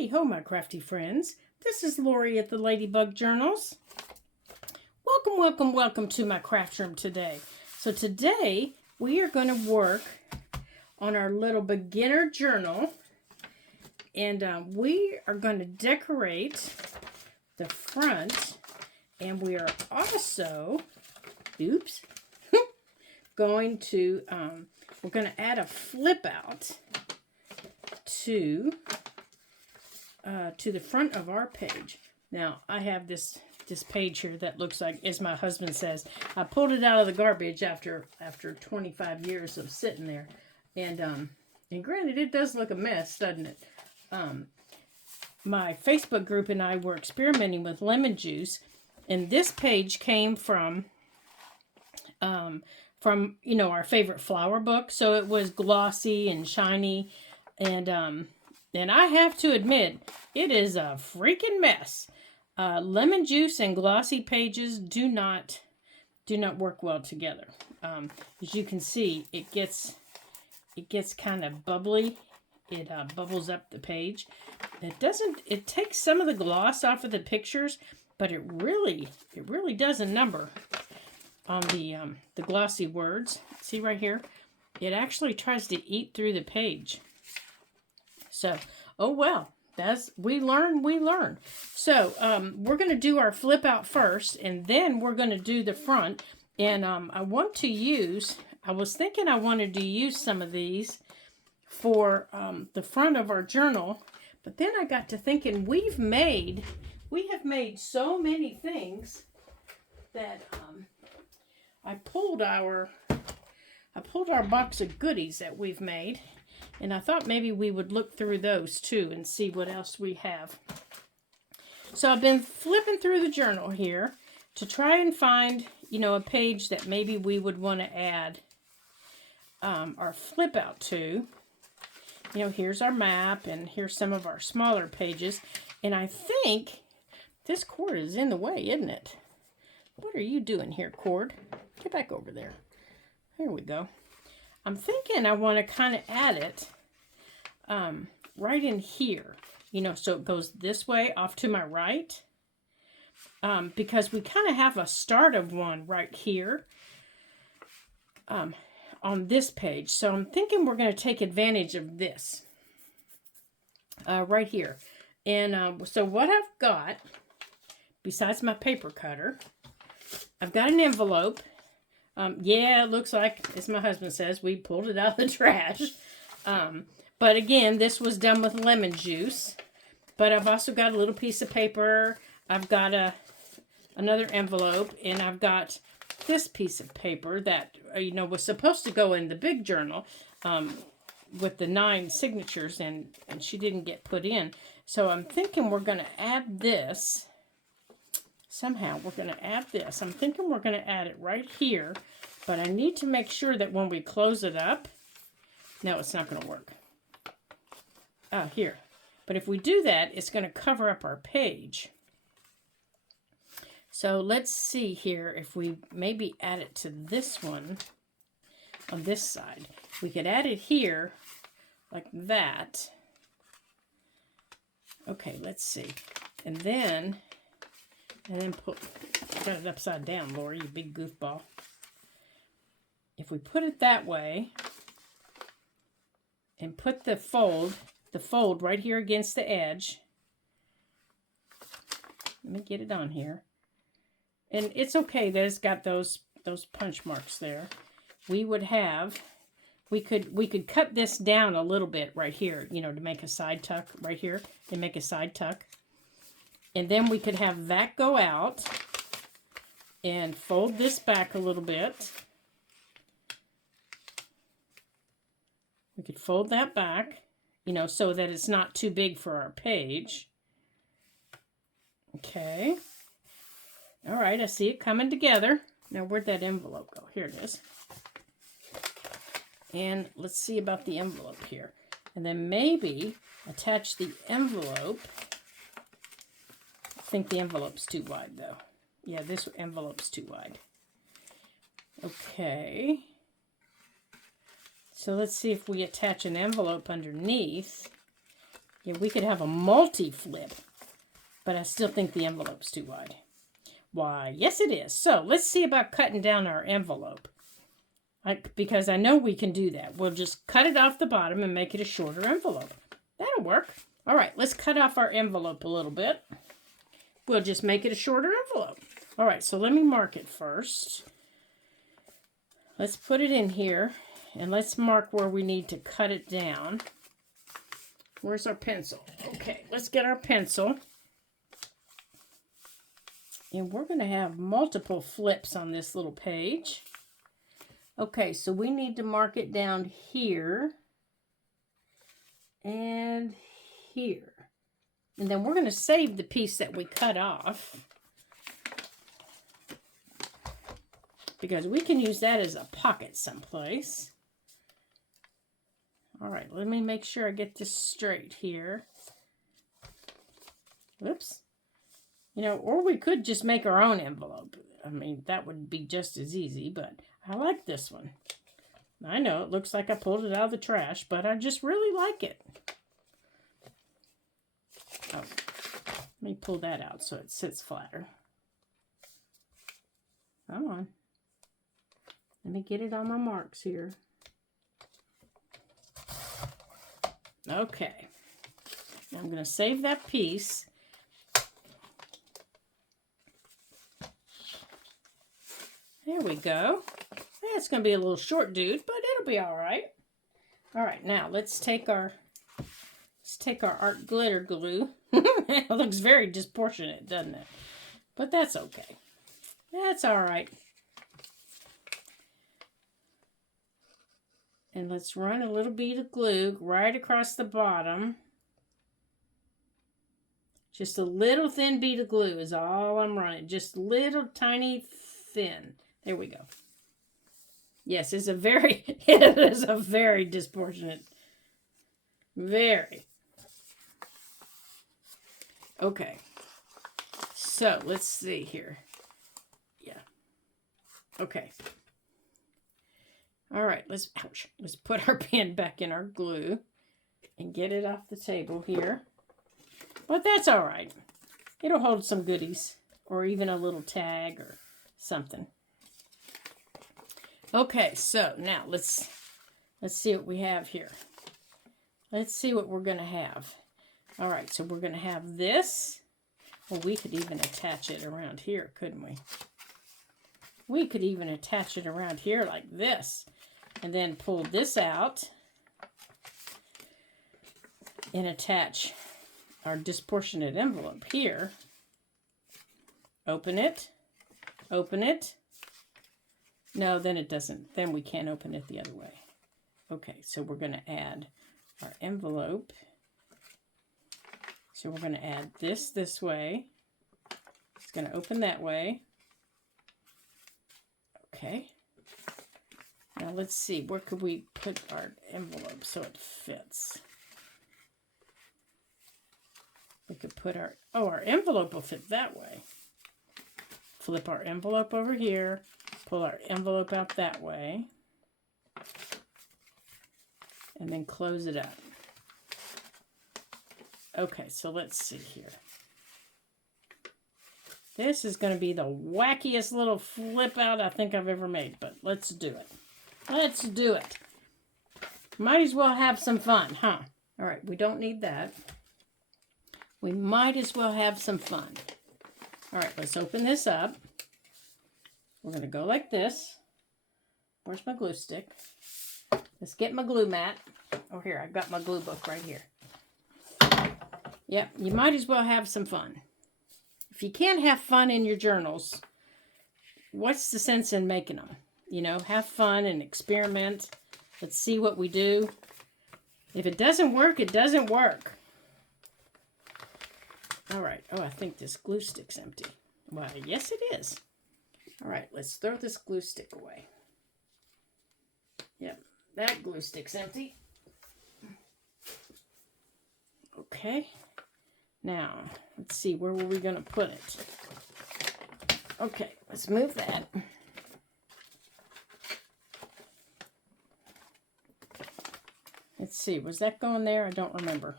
Howdy ho, my crafty friends. This is Lori at the Ladybug Journals. Welcome to my craft room today. So today we are going to work on our little beginner journal, and we are going to decorate the front, and we are also, going to, we're going to add a flip out to the front of our page. Now, I have this page here that looks like, as my husband says, I pulled it out of the garbage after 25 years of sitting there. And granted, it does look a mess, doesn't it? My Facebook group and I were experimenting with lemon juice, and this page came from our favorite flower book. So it was glossy and shiny, and I have to admit, it is a freaking mess. Lemon juice and glossy pages do not work well together. As you can see, it gets kind of bubbly. It bubbles up the page. It takes some of the gloss off of the pictures, but it really does a number on the glossy words. See right here? It actually tries to eat through the page. So, oh well. We learn. So, we're going to do our flip out first, and then we're going to do the front. And I was thinking I wanted to use some of these for the front of our journal, but then I got to thinking we have made so many things that I pulled our box of goodies that we've made. And I thought maybe we would look through those too and see what else we have. So I've been flipping through the journal here to try and find, a page that maybe we would want to add our flip out to. Here's our map, and here's some of our smaller pages. And I think this cord is in the way, isn't it? What are you doing here, cord? Get back over there. There we go. I'm thinking I want to kind of add it right in here, so it goes this way off to my right, because we kind of have a start of one right here on this page. So I'm thinking we're going to take advantage of this right here. And so what I've got, besides my paper cutter, I've got an envelope. Yeah, it looks like, as my husband says, we pulled it out of the trash. But again, this was done with lemon juice. But I've also got a little piece of paper. I've got another envelope, and I've got this piece of paper that was supposed to go in the big journal with the 9 signatures, and she didn't get put in. So I'm thinking we're going to add this. Somehow we're going to add this. I'm thinking we're going to add it right here, but I need to make sure that when we close it up, no, it's not going to work. Here. But if we do that, it's going to cover up our page. So let's see here if we maybe add it to this one on this side. We could add it here like that. Okay, let's see. And then put it upside down, Lori, you big goofball. If we put it that way and put the fold right here against the edge. Let me get it on here. And it's okay that it's got those punch marks there. We could cut this down a little bit right here, to make a side tuck right here, and make a side tuck. And then we could have that go out and fold this back a little bit. We could fold that back, so that it's not too big for our page. Okay. All right, I see it coming together. Now, where'd that envelope go? Here it is. And let's see about the envelope here. And then maybe attach the envelope. I think the envelope's too wide, though. Yeah, this envelope's too wide. Okay. So let's see if we attach an envelope underneath. Yeah, we could have a multi-flip, but I still think the envelope's too wide. Why, yes it is. So let's see about cutting down our envelope. Because I know we can do that. We'll just cut it off the bottom and make it a shorter envelope. That'll work. All right, let's cut off our envelope a little bit. We'll just make it a shorter envelope. All right, so let me mark it first. Let's put it in here, and let's mark where we need to cut it down. Where's our pencil? Okay, let's get our pencil. And we're going to have multiple flips on this little page. Okay, so we need to mark it down here and here. And then we're going to save the piece that we cut off, because we can use that as a pocket someplace. All right, let me make sure I get this straight here. Whoops. You know, or we could just make our own envelope. I mean, that would be just as easy, but I like this one. I know it looks like I pulled it out of the trash, but I just really like it. Oh, let me pull that out so it sits flatter. Come on. Let me get it on my marks here. Okay. I'm going to save that piece. There we go. It's going to be a little short dude, but it'll be all right. All right, now let's take our art glitter glue. It looks very disproportionate, doesn't it? But that's okay. That's all right. And let's run a little bead of glue right across the bottom. Just a little thin bead of glue is all I'm running. Just little tiny thin. There we go. Yes, it is a very disproportionate. Very. Okay. So, let's see here. Yeah. Okay. All right, let's put our pen back in our glue and get it off the table here. But that's all right. It'll hold some goodies or even a little tag or something. Okay, so now let's see what we have here. Let's see what we're going to have. All right, so we're going to have this. Well, we could even attach it around here, couldn't we? We could even attach it around here like this. And then pull this out and attach our disproportionate envelope here. Open it. Open it. No, then it doesn't. Then we can't open it the other way. Okay, so we're going to add our envelope. So we're going to add this way. It's going to open that way. Okay. Now let's see, where could we put our envelope so it fits? We could put our envelope will fit that way. Flip our envelope over here, pull our envelope out that way, and then close it up. Okay, so let's see here. This is going to be the wackiest little flip out I think I've ever made, but let's do it. Let's do it. Might as well have some fun, huh? All right, we don't need that. We might as well have some fun. All right, let's open this up. We're going to go like this. Where's my glue stick? Let's get my glue mat. Oh, here, I've got my glue book right here. Yep, you might as well have some fun. If you can't have fun in your journals, what's the sense in making them? You know, have fun and experiment. Let's see what we do. If it doesn't work, it doesn't work. All right. Oh, I think this glue stick's empty. Why, yes it is. All right, let's throw this glue stick away. Yep, that glue stick's empty. Okay. Now, let's see, where were we going to put it? Okay, let's move that. Let's see, was that going there? I don't remember.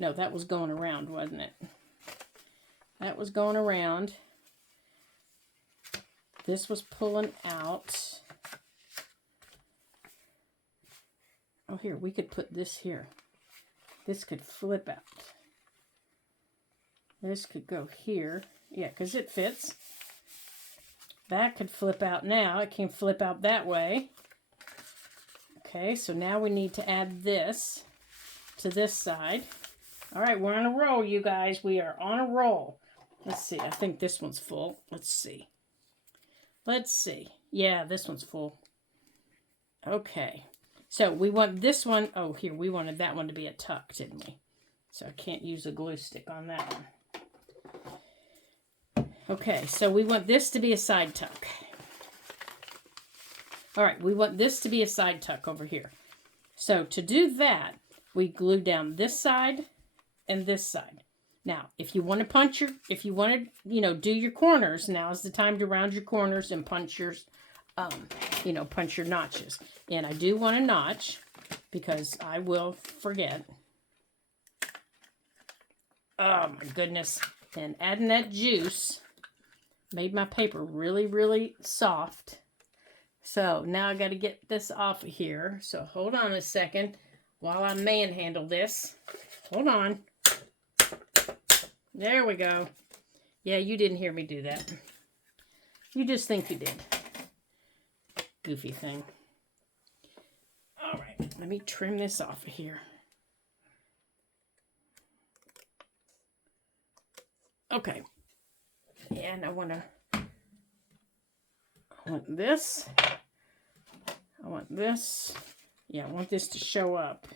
No, that was going around, wasn't it? That was going around. This was pulling out. Oh, here, we could put this here. This could flip out. This could go here. Yeah, because it fits. That could flip out now. It can flip out that way. Okay, so now we need to add this to this side. All right, we're on a roll, you guys. We are on a roll. Let's see. I think this one's full. Let's see. Let's see. Yeah, this one's full. Okay. So we want this one. Oh, here. We wanted that one to be a tuck, didn't we? So I can't use a glue stick on that one. Okay. So we want this to be a side tuck. All right. We want this to be a side tuck over here. So to do that, we glue down this side and this side. Now, if you want to punch your, if you want to, you know, do your corners, now is the time to round your corners and punch your, you know, punch your notches. And I do want a notch because I will forget. Oh my goodness. And adding that juice made my paper really, really soft. So now I got to get this off of here. So hold on a second while I manhandle this. Hold on. There we go. Yeah, you didn't hear me do that. You just think you did. Goofy thing. All right, let me trim this off of here. Okay. And I want this. I want this. Yeah, I want this to show up.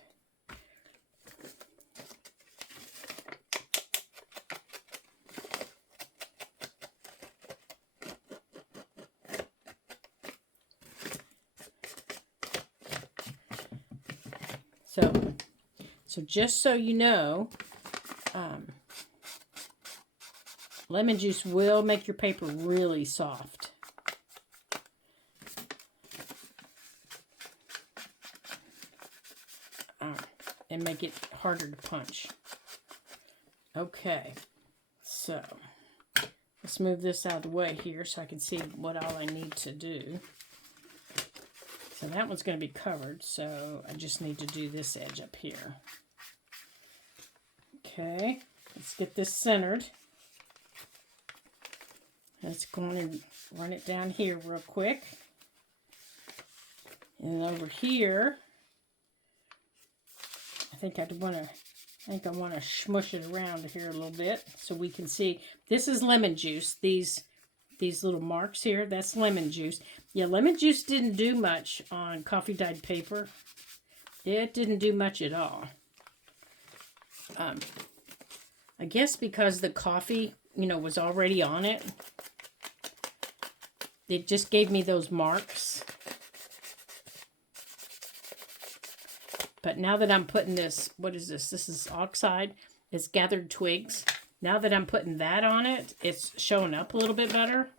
So just so you know, lemon juice will make your paper really soft. And make it harder to punch. Okay, so let's move this out of the way here so I can see what all I need to do. So that one's going to be covered, so I just need to do this edge up here. Okay, let's get this centered. Let's go on and run it down here real quick. And over here, I think I want to smush it around here a little bit so we can see. This is lemon juice. These little marks here, that's lemon juice. Yeah, lemon juice didn't do much on coffee dyed paper. It didn't do much at all. I guess because the coffee, you know, was already on it. It just gave me those marks. But now that I'm putting this, what is this? This is oxide. It's gathered twigs. Now that I'm putting that on it, it's showing up a little bit better.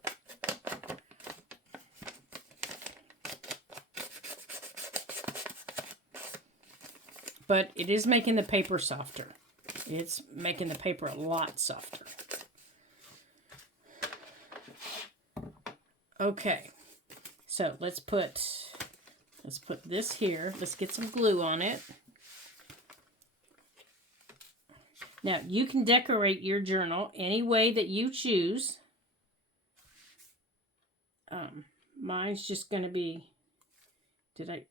But it is making the paper softer. It's making the paper a lot softer. Okay. So let's put this here. Let's get some glue on it. Now, you can decorate your journal any way that you choose. Mine's just going to be... Did I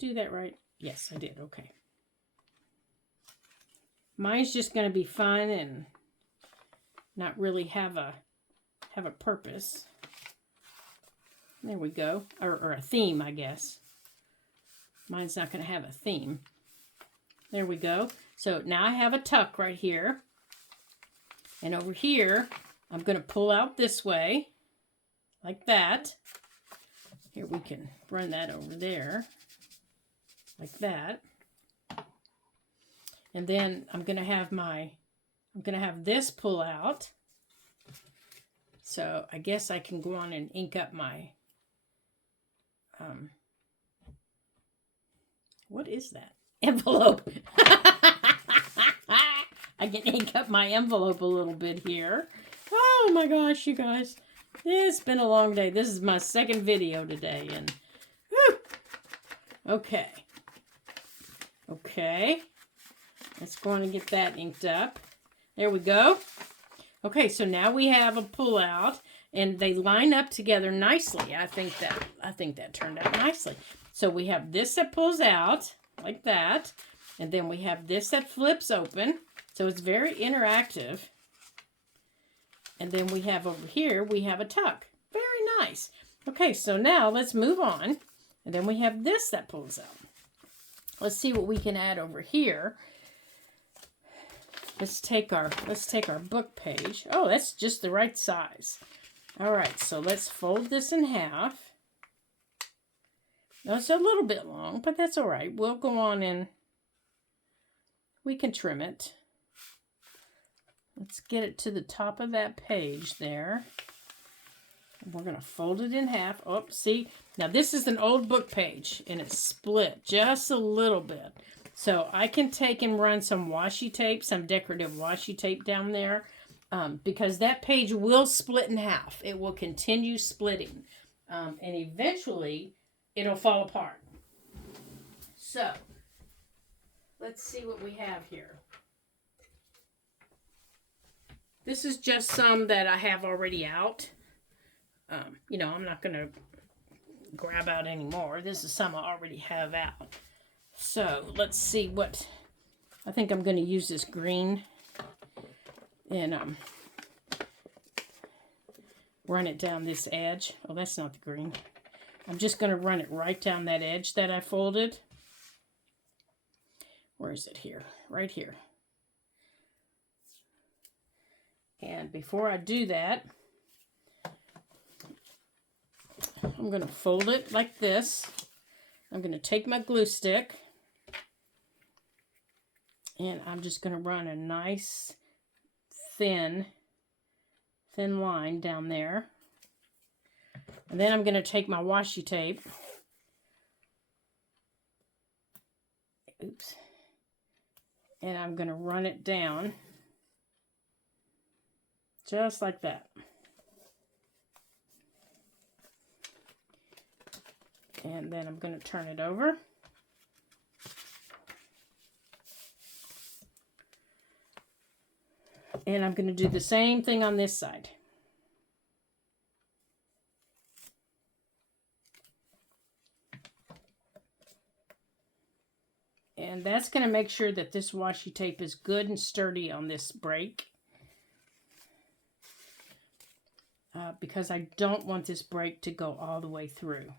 do that right? Yes, I did. Okay. Mine's just going to be fun and not really have a purpose. There we go. Or a theme, I guess. Mine's not going to have a theme. There we go. So now I have a tuck right here. And over here, I'm going to pull out this way. Like that. Here we can run that over there. Like that. And then I'm going to have this pull out. So I guess I can go on and ink up my, what is that? Envelope. I can ink up my envelope a little bit here. Oh my gosh, you guys. It's been a long day. This is my second video today. And whew, okay. Okay. Let's go on and get that inked up. There we go. Okay, so now we have a pull-out, and they line up together nicely. I think that turned out nicely. So we have this that pulls out like that, and then we have this that flips open. So it's very interactive. And then we have over here, we have a tuck. Very nice. Okay, so now let's move on. And then we have this that pulls out. Let's see what we can add over here. Let's take our book page. Oh, that's just the right size. All right, so let's fold this in half. Now, it's a little bit long, but that's all right. We'll go on and we can trim it. Let's get it to the top of that page there. We're going to fold it in half. Oh, see? Now, this is an old book page, and it's split just a little bit. So I can take and run some washi tape, some decorative washi tape down there, because that page will split in half. It will continue splitting, and eventually it'll fall apart. So let's see what we have here. This is just some that I have already out. You know, I'm not going to grab out any more. This is some I already have out. So let's see what, I think I'm going to use this green and run it down this edge. Oh, that's not the green. I'm just going to run it right down that edge that I folded. Where is it here? Right here. And before I do that, I'm going to fold it like this. I'm going to take my glue stick. And I'm just going to run a nice thin line down there. And then I'm going to take my washi tape. Oops. And I'm going to run it down. Just like that. And then I'm going to turn it over. And I'm going to do the same thing on this side. And that's going to make sure that this washi tape is good and sturdy on this break. Because I don't want this break to go all the way through.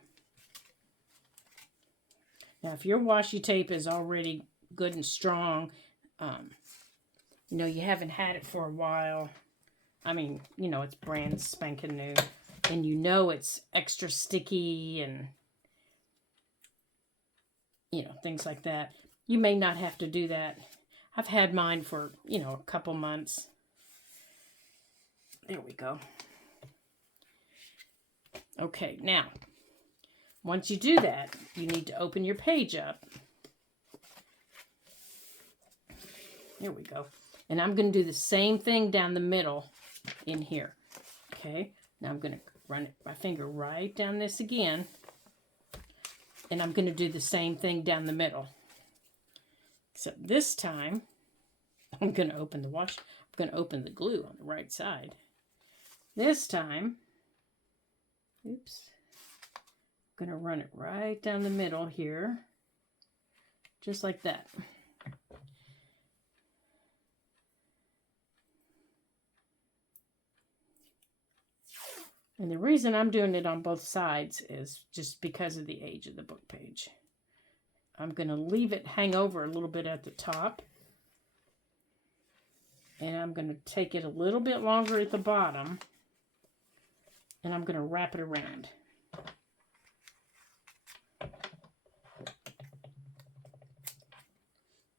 Now, if your washi tape is already good and strong, you know, you haven't had it for a while. I mean, you know, it's brand spanking new. And you know it's extra sticky and, you know, things like that. You may not have to do that. I've had mine for, you know, a couple months. There we go. Okay, now, once you do that, you need to open your page up. There we go. And I'm going to do the same thing down the middle in here. Okay, now I'm going to run my finger right down this again. And I'm going to do the same thing down the middle. Except this time, I'm going to open the I'm going to open the glue on the right side. This time, oops, I'm going to run it right down the middle here. Just like that. And the reason I'm doing it on both sides is just because of the age of the book page. I'm going to leave it hang over a little bit at the top. And I'm going to take it a little bit longer at the bottom. And I'm going to wrap it around.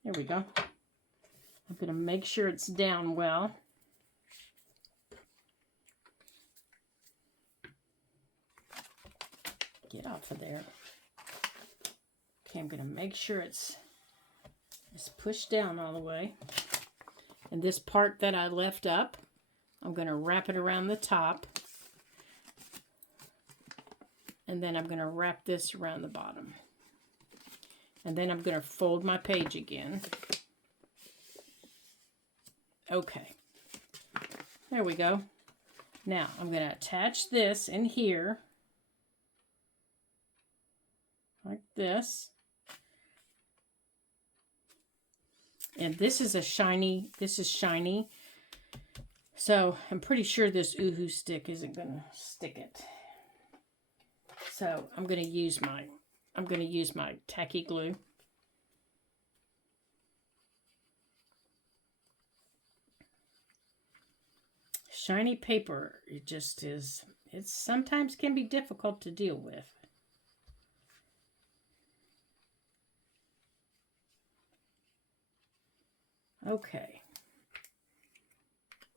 There we go. I'm going to make sure it's down well. Get off of there. Okay, I'm going to make sure it's pushed down all the way. And this part that I left up, I'm going to wrap it around the top. And then I'm going to wrap this around the bottom. And then I'm going to fold my page again. Okay. There we go. Now I'm going to attach this in here. Like this. And this is shiny. So I'm pretty sure this Oohoo stick isn't going to stick it. So I'm going to use my tacky glue. Shiny paper, it just is, it sometimes can be difficult to deal with. Okay.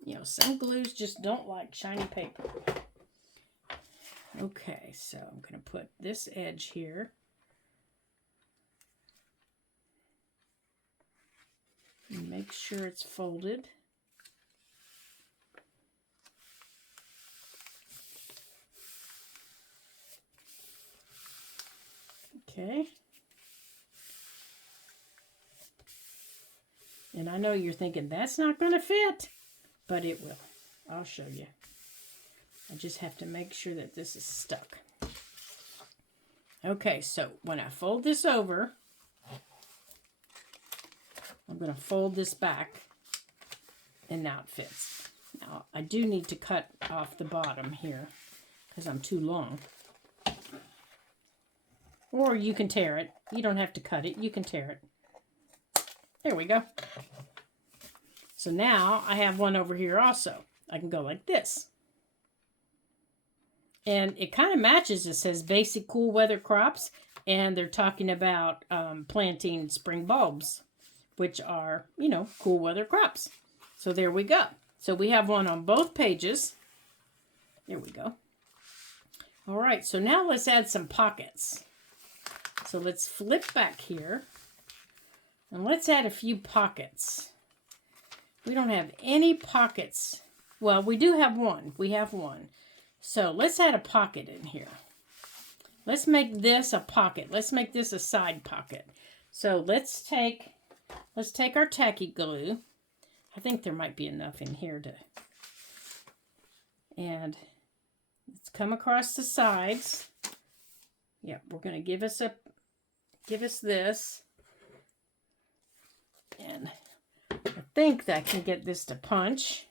You know, some glues just don't like shiny paper. Okay, so I'm going to put this edge here. And make sure it's folded. Okay. And I know you're thinking, that's not going to fit, but it will. I'll show you. I just have to make sure that this is stuck. Okay, so when I fold this over, I'm going to fold this back, and now it fits. Now, I do need to cut off the bottom here, because I'm too long. Or you can tear it. You don't have to cut it. You can tear it. There we go. So now I have one over here also. I can go like this. And it kind of matches. It says basic cool weather crops. And they're talking about planting spring bulbs, which are, you know, cool weather crops. So there we go. So we have one on both pages. There we go. All right, so now let's add some pockets. So let's flip back here. And let's add a few pockets. We don't have any pockets. Well, we do have one. We have one. So let's add a pocket in here. Let's make this a pocket. Let's make this a side pocket. So let's take our tacky glue. I think there might be enough in here to. And let's come across the sides. Yeah, we're going to give us this. And I think that I can get this to punch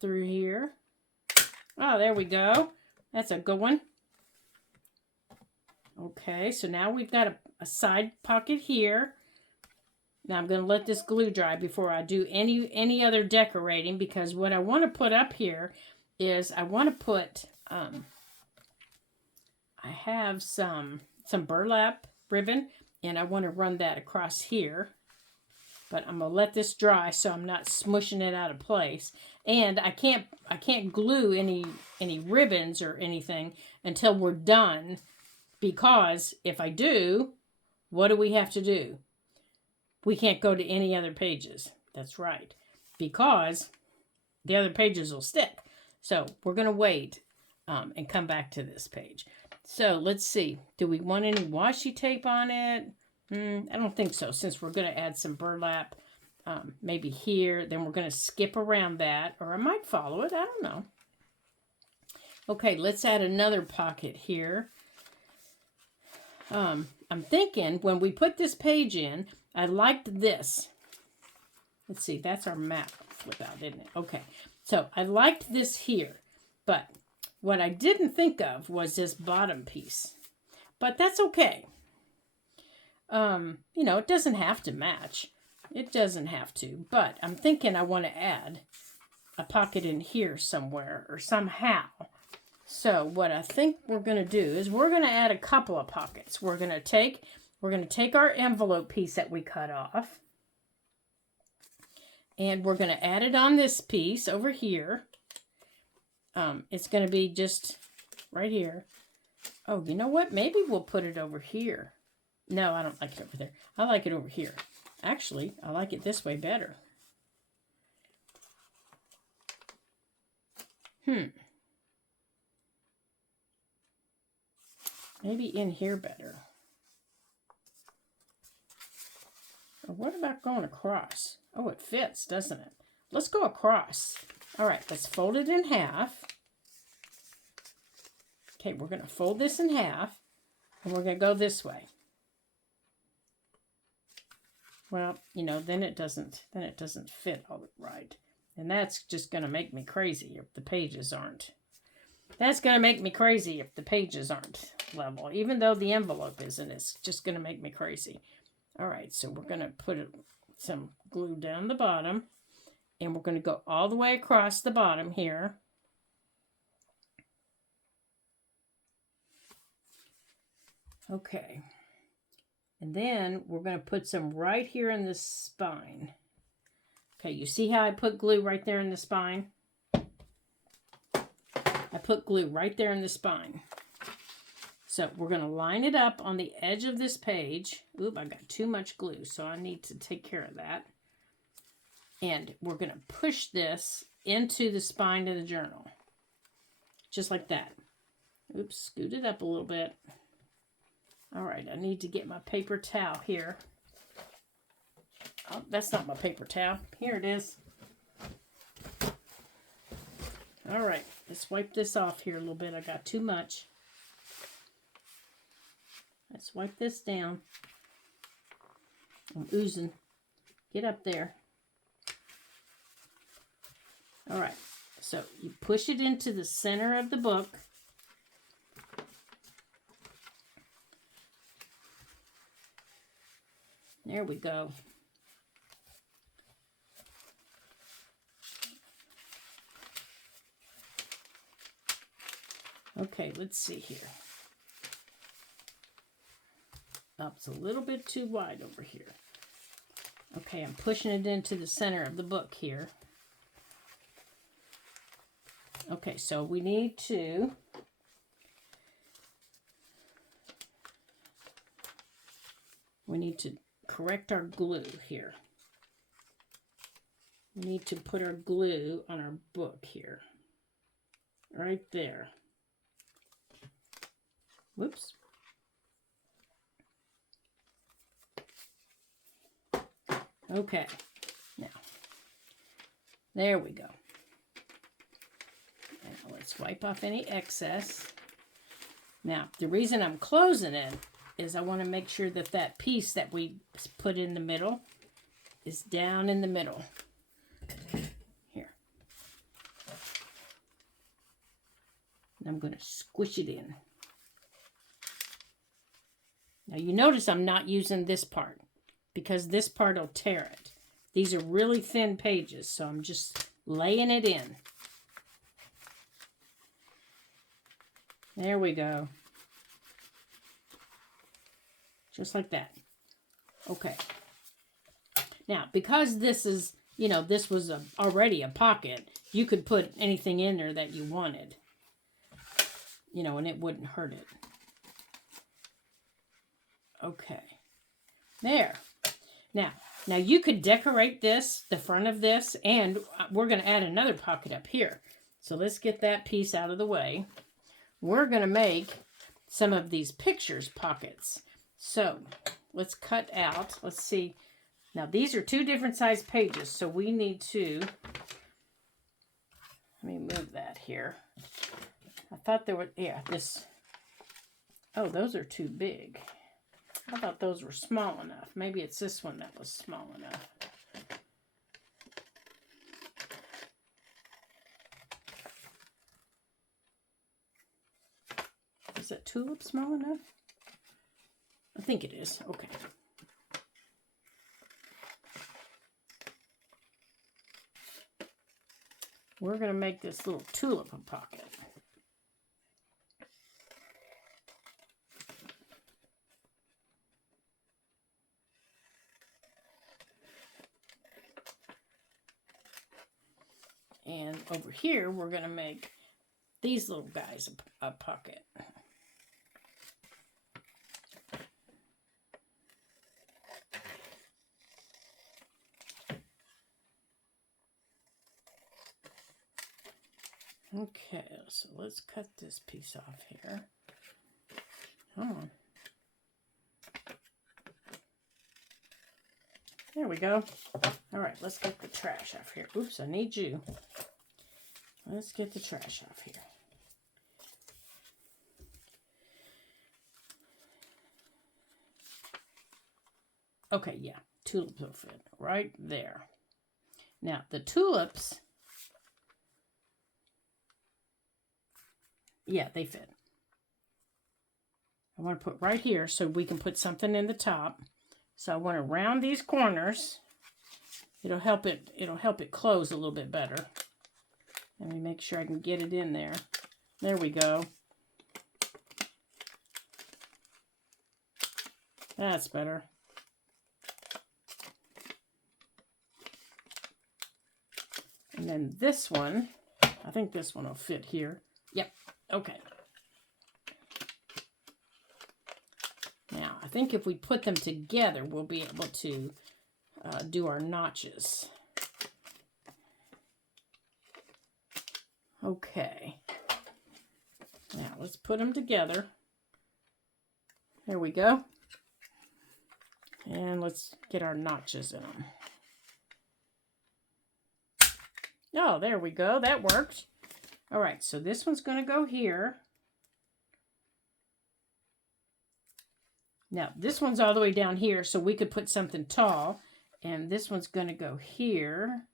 through here. Oh, there we go. That's a good one. Okay, so now we've got a side pocket here. Now I'm going to let this glue dry before I do any other decorating, because what I want to put up here is I want to put, I have some burlap ribbon, and I want to run that across here. But I'm going to let this dry so I'm not smushing it out of place. And I can't glue any ribbons or anything until we're done, because if I do, what do we have to do? We can't go to any other pages. That's right. Because the other pages will stick. So we're going to wait and come back to this page. So let's see. Do we want any washi tape on it? I don't think so, since we're going to add some burlap maybe here. Then we're going to skip around that, or I might follow it. I don't know. Okay, let's add another pocket here. I'm thinking when we put this page in, I liked this. Let's see, that's our map flip out, isn't it? Okay, so I liked this here, but what I didn't think of was this bottom piece. But that's okay. You know, it doesn't have to match. It doesn't have to, but I'm thinking I want to add a pocket in here somewhere or somehow. So what I think we're going to do is we're going to add a couple of pockets. We're going to take our envelope piece that we cut off, and we're going to add it on this piece over here. It's going to be just right here. Oh, you know what? Maybe we'll put it over here. No, I don't like it over there. I like it over here. Actually, I like it this way better. Maybe in here better. Or what about going across? Oh, it fits, doesn't it? Let's go across. All right, let's fold it in half. Okay, we're going to fold this in half, and we're going to go this way. Well, you know, then it doesn't fit all right. And that's just going to make me crazy if the pages aren't. That's going to make me crazy if the pages aren't level. Even though the envelope isn't, it's just going to make me crazy. All right, so we're going to put some glue down the bottom. And we're going to go all the way across the bottom here. Okay. And then we're going to put some right here in the spine. Okay, you see how I put glue right there in the spine? I put glue right there in the spine. So we're going to line it up on the edge of this page. Oop, I got too much glue, so I need to take care of that. And we're going to push this into the spine of the journal. Just like that. Oops, scoot it up a little bit. All right, I need to get my paper towel here. Oh, that's not my paper towel. Here it is. All right, let's wipe this off here a little bit. I got too much. Let's wipe this down. I'm oozing. Get up there. All right, so you push it into the center of the book. There we go. Okay, let's see here. Oh, it's a little bit too wide over here. Okay, I'm pushing it into the center of the book here. Okay, so we need to correct our glue here. We need to put our glue on our book here. Right there. Whoops. Okay, now, there we go. Now let's wipe off any excess. Now, the reason I'm closing it is I want to make sure that that piece that we put in the middle is down in the middle. Here. And I'm going to squish it in. Now you notice I'm not using this part because this part will tear it. These are really thin pages, so I'm just laying it in. There we go. Just like that. Okay. Now, because this is, you know, this was already a pocket, you could put anything in there that you wanted. You know, and it wouldn't hurt it. Okay. There. Now you could decorate this, the front of this, and we're going to add another pocket up here. So let's get that piece out of the way. We're going to make some of these pictures pockets. So let's cut out, let's see. Now these are two different size pages, so we need to, let me move that here. I thought there were, yeah, this, oh, those are too big. I thought those were small enough. Maybe it's this one that was small enough. Is that tulip small enough? I think it is. Okay. We're going to make this little tulip a pocket. And over here, we're going to make these little guys a pocket. Okay, so let's cut this piece off here. Come on. There we go. All right, let's get the trash off here. Oops, I need you. Let's get the trash off here. Okay, yeah, tulips will fit right there. Now, the tulips, yeah, they fit. I want to put right here so we can put something in the top. So I want to round these corners. It'll help it close a little bit better. Let me make sure I can get it in there. There we go. That's better. And then this one, I think this one will fit here. Yep, okay. Now, I think if we put them together, we'll be able to do our notches. Okay. Now, let's put them together. There we go. And let's get our notches in them. Oh, there we go. That worked. All right, so this one's going to go here. Now, this one's all the way down here, so we could put something tall. And this one's going to go here.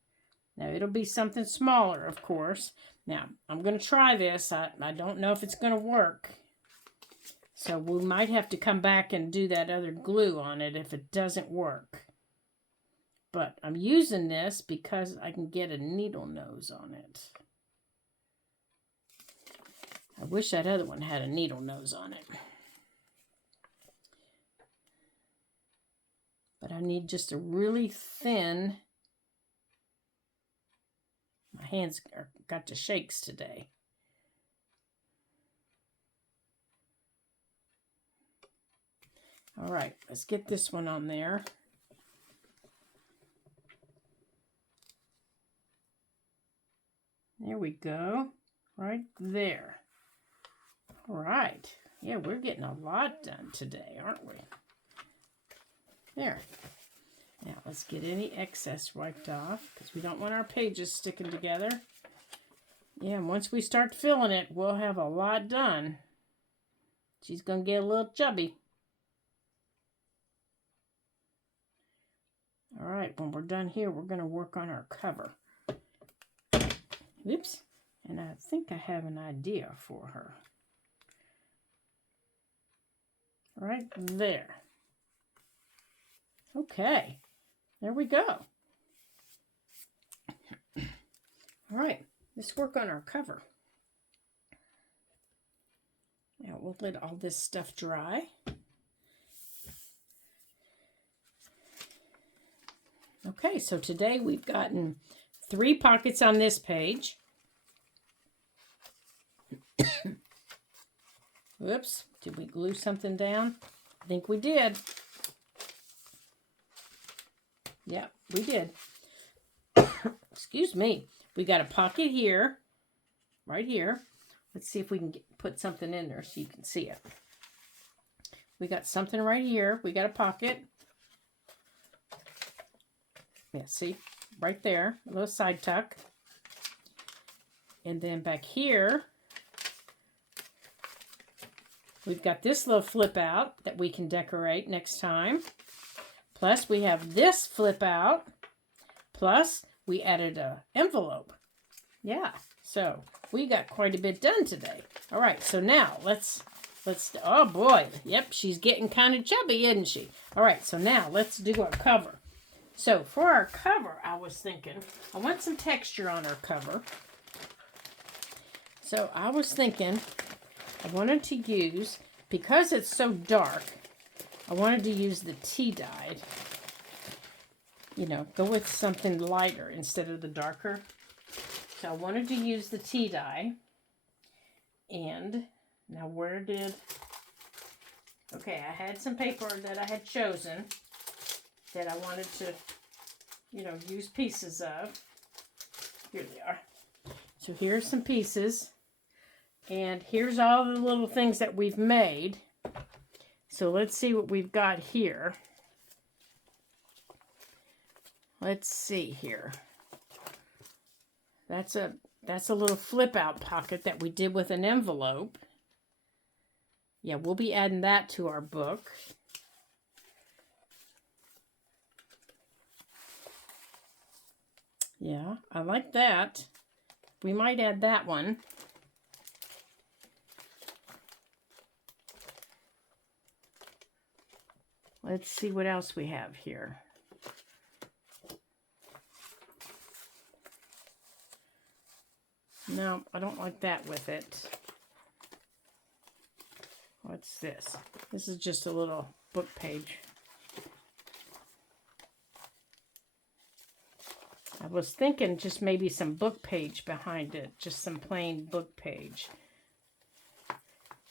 Now, it'll be something smaller, of course. Now, I'm going to try this. I don't know if it's going to work. So we might have to come back and do that other glue on it if it doesn't work. But I'm using this because I can get a needle nose on it. I wish that other one had a needle nose on it. But I need just a really thin... My hands got the shakes today. All right, let's get this one on there. There we go, right there. All right, yeah, we're getting a lot done today, aren't we? There. Now, let's get any excess wiped off because we don't want our pages sticking together. Yeah, and once we start filling it, we'll have a lot done. She's going to get a little chubby. All right, when we're done here, we're going to work on our cover. Oops. And I think I have an idea for her. Right there. Okay. There we go. All right, let's work on our cover. Now we'll let all this stuff dry. Okay, so today we've gotten 3 pockets on this page. Whoops, did we glue something down? I think we did. Yeah, we did. Excuse me. We got a pocket here, right here. Let's see if we can put something in there so you can see it. We got something right here. We got a pocket. Yeah, see? Right there. A little side tuck. And then back here, we've got this little flip out that we can decorate next time. Plus, we have this flip out. Plus, we added an envelope. Yeah, so we got quite a bit done today. All right, so now let's, oh boy, yep, she's getting kind of chubby, isn't she? All right, so now let's do our cover. So for our cover, I was thinking, I want some texture on our cover. So I was thinking, I wanted to use, because it's so dark, I wanted to use the tea dye. You know, go with something lighter instead of the darker. So I wanted to use the tea dye. And now where did... Okay, I had some paper that I had chosen that I wanted to, you know, use pieces of. Here they are. So here's some pieces. And here's all the little things that we've made. So let's see what we've got here. Let's see here. That's a little flip out pocket that we did with an envelope. Yeah, we'll be adding that to our book. Yeah, I like that. We might add that one. Let's see what else we have here. No, I don't like that with it. What's this? This is just a little book page. I was thinking just maybe some book page behind it, just some plain book page.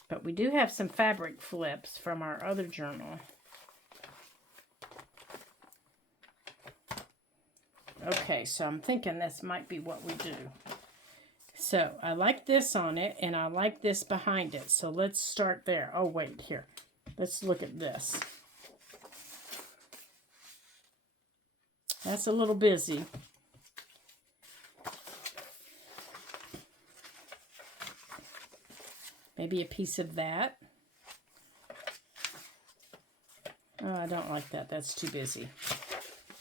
But we do have some fabric flips from our other journal. Okay, so I'm thinking this might be what we do. So I like this on it, and I like this behind it. So let's start there. Oh, wait, here. Let's look at this. That's a little busy. Maybe a piece of that. Oh, I don't like that. That's too busy.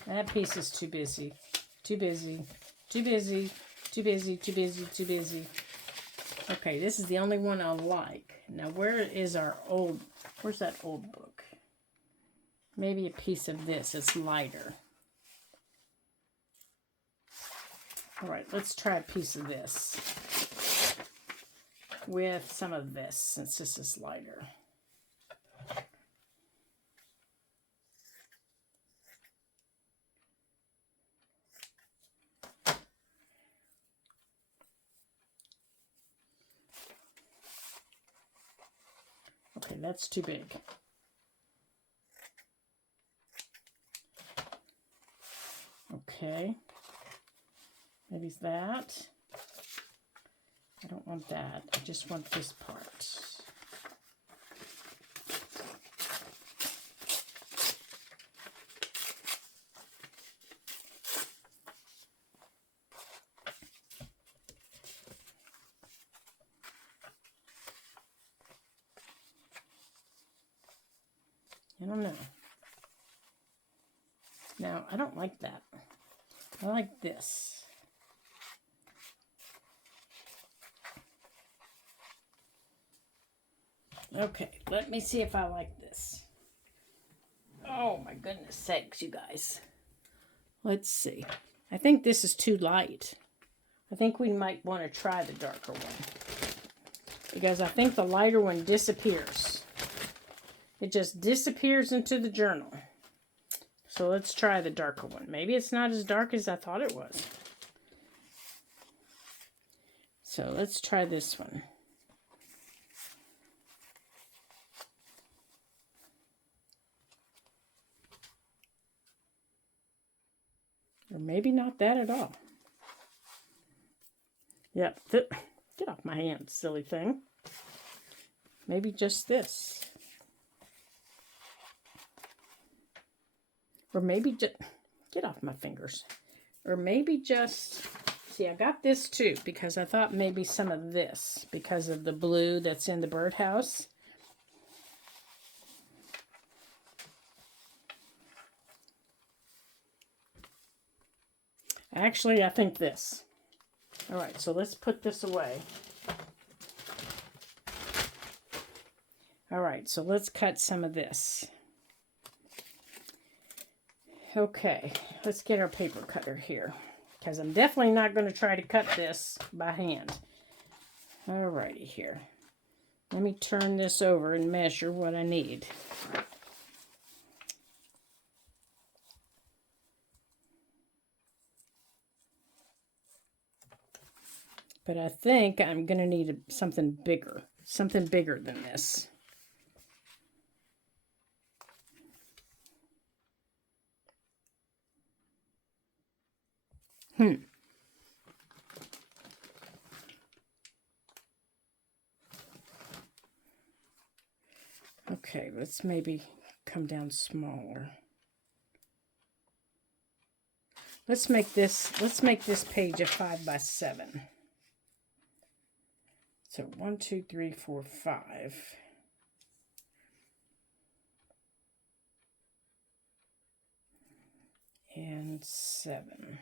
That piece is too busy. Too busy. Too busy. Too busy. Too busy. Too busy. Okay, this is the only one I like. Now, where is our old... Where's that old book? Maybe a piece of this. It's lighter. All right, let's try a piece of this with some of this, since this is lighter. Okay, that's too big. Okay. Maybe that. I don't want that. I just want this part. I don't know. Now, I don't like that. I like this. Okay, let me see if I like this. Oh my goodness sakes, you guys. Let's see. I think this is too light. I think we might want to try the darker one, because I think the lighter one disappears. It just disappears into the journal. So let's try the darker one. Maybe it's not as dark as I thought it was. So let's try this one. Or maybe not that at all. Yep. Get off my hand, silly thing. Maybe just this. Or maybe just... Get off my fingers. Or maybe just... See, I got this too because I thought maybe some of this, because of the blue that's in the birdhouse. Actually, I think this. All right, so let's put this away. All right, so let's cut some of this. Okay, let's get our paper cutter here, because I'm definitely not going to try to cut this by hand. All righty here. Let me turn this over and measure what I need. But I think I'm going to need something bigger than this. Okay, let's maybe come down smaller. Let's make this page a 5 by 7. So 1, 2, 3, 4, 5. And 7.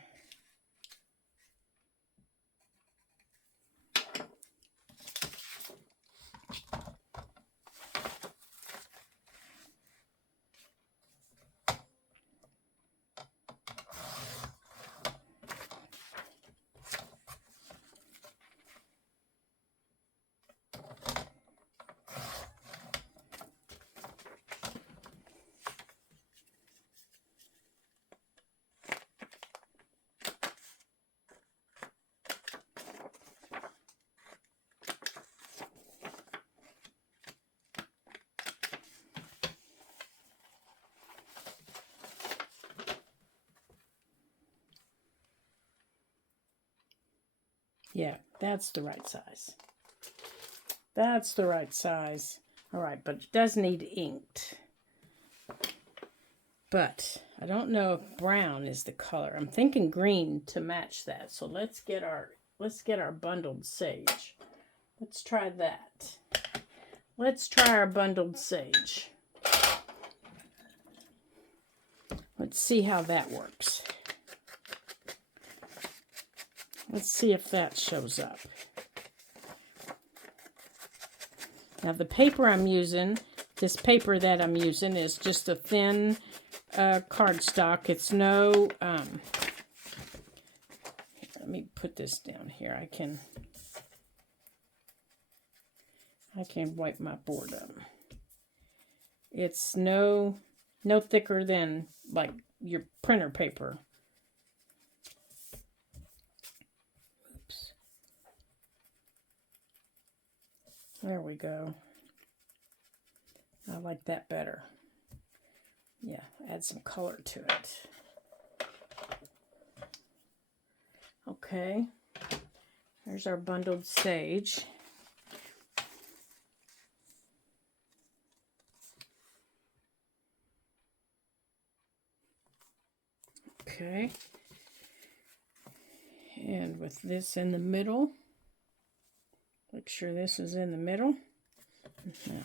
Yeah, that's the right size. That's the right size. All right, but it does need inked. But I don't know if brown is the color. I'm thinking green to match that. So let's get our bundled sage. Let's try that. Let's try our bundled sage. Let's see how that works. Let's see if that shows up. Now the paper I'm using, this paper that I'm using is just a thin cardstock. It's no, let me put this down here. I can wipe my board up. It's no thicker than like your printer paper. Oops. There we go. I like that better. Yeah, add some color to it. Okay. There's our bundled sage. Okay. And with this in the middle, make sure this is in the middle. Now,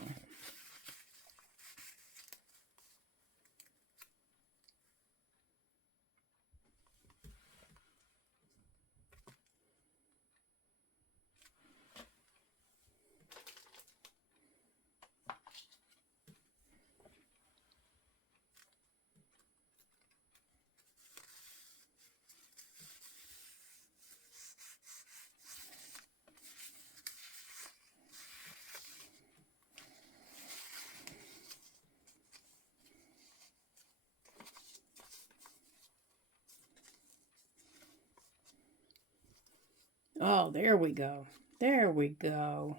oh, there we go. There we go.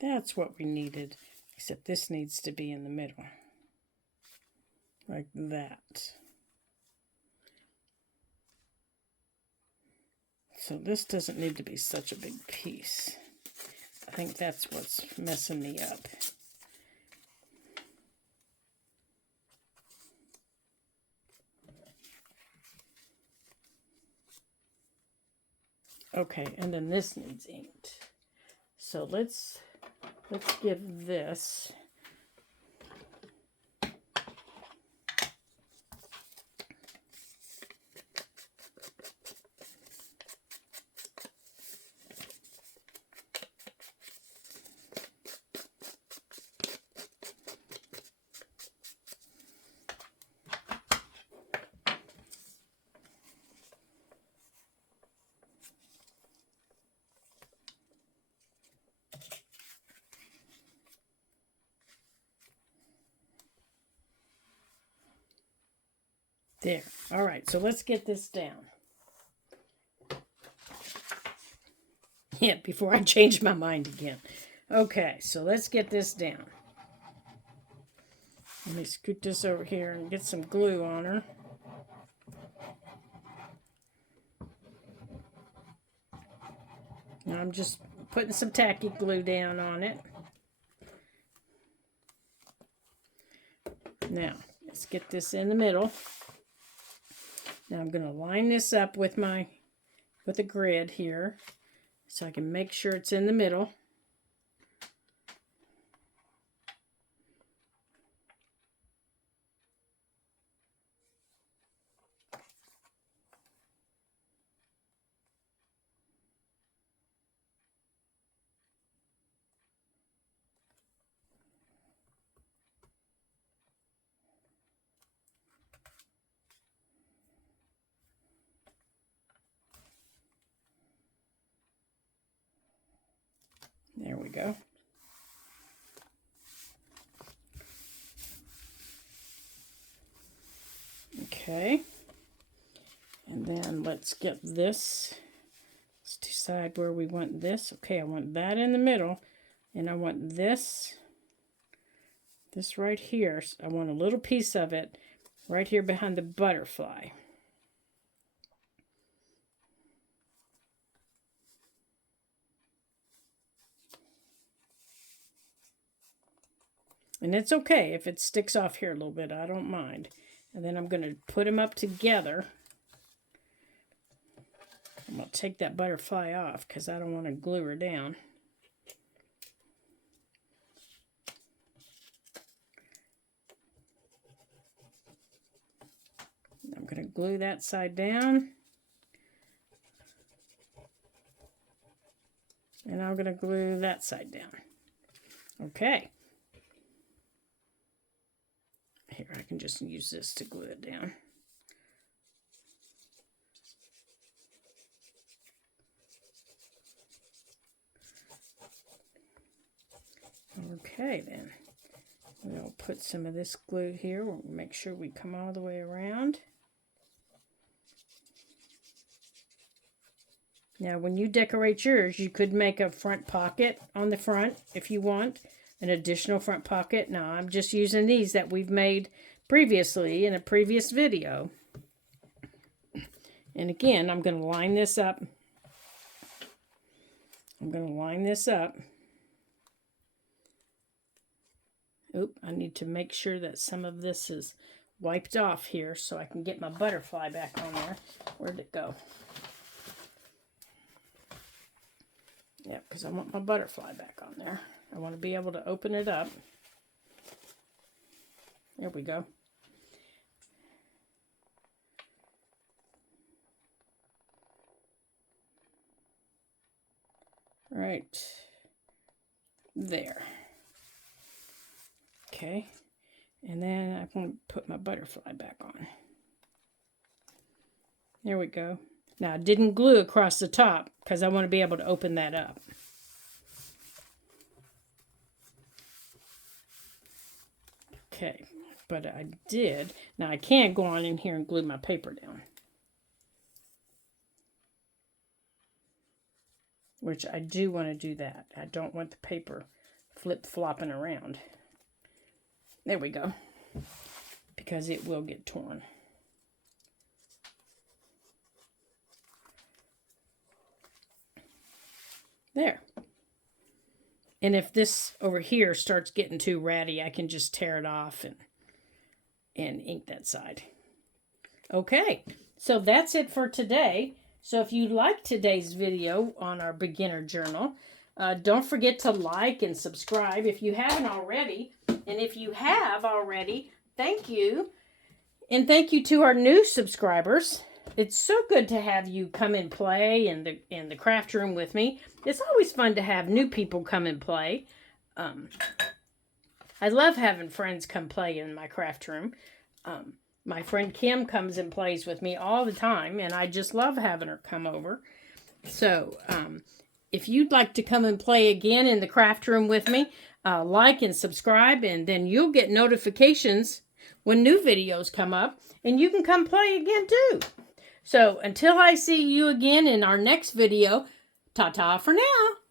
That's what we needed. Except this needs to be in the middle. Like that. So this doesn't need to be such a big piece. I think that's what's messing me up. Okay, and then this needs inked. So let's give this there. All right, so let's get this down. Yeah, before I change my mind again. Okay, so let's get this down. Let me scoot this over here and get some glue on her. Now I'm just putting some tacky glue down on it. Now, let's get this in the middle. Now I'm going to line this up with a grid here so I can make sure it's in the middle. There we go. Okay. And then let's get this. Let's decide where we want this. Okay, I want that in the middle. And I want this right here. I want a little piece of it right here behind the butterfly. And it's okay if it sticks off here a little bit. I don't mind. And then I'm going to put them up together. I'm going to take that butterfly off because I don't want to glue her down. I'm going to glue that side down. And I'm going to glue that side down. Okay. Here, I can just use this to glue it down. Okay, then. We'll put some of this glue here. We'll make sure we come all the way around. Now, when you decorate yours, you could make a front pocket on the front if you want. An additional front pocket. Now, I'm just using these that we've made previously in a previous video. And again, I'm going to line this up. Oop, I need to make sure that some of this is wiped off here so I can get my butterfly back on there. Where'd it go? Yeah, because I want my butterfly back on there. I want to be able to open it up. There we go. Right there. Okay, and then I want to put my butterfly back on. There we go. Now, I didn't glue across the top because I want to be able to open that up. Okay, but I did. Now, I can't go on in here and glue my paper down, which I do want to do that. I don't want the paper flip-flopping around. There we go, because it will get torn. There. And if this over here starts getting too ratty, I can just tear it off and ink that side. Okay, so that's it for today. So if you liked today's video on our beginner journal, don't forget to like and subscribe if you haven't already. And if you have already, thank you. And thank you to our new subscribers. It's so good to have you come and play in the craft room with me. It's always fun to have new people come and play. I love having friends come play in my craft room. My friend Kim comes and plays with me all the time, and I just love having her come over. So, if you'd like to come and play again in the craft room with me, like and subscribe, and then you'll get notifications when new videos come up, and you can come play again too. So, until I see you again in our next video, ta-ta for now.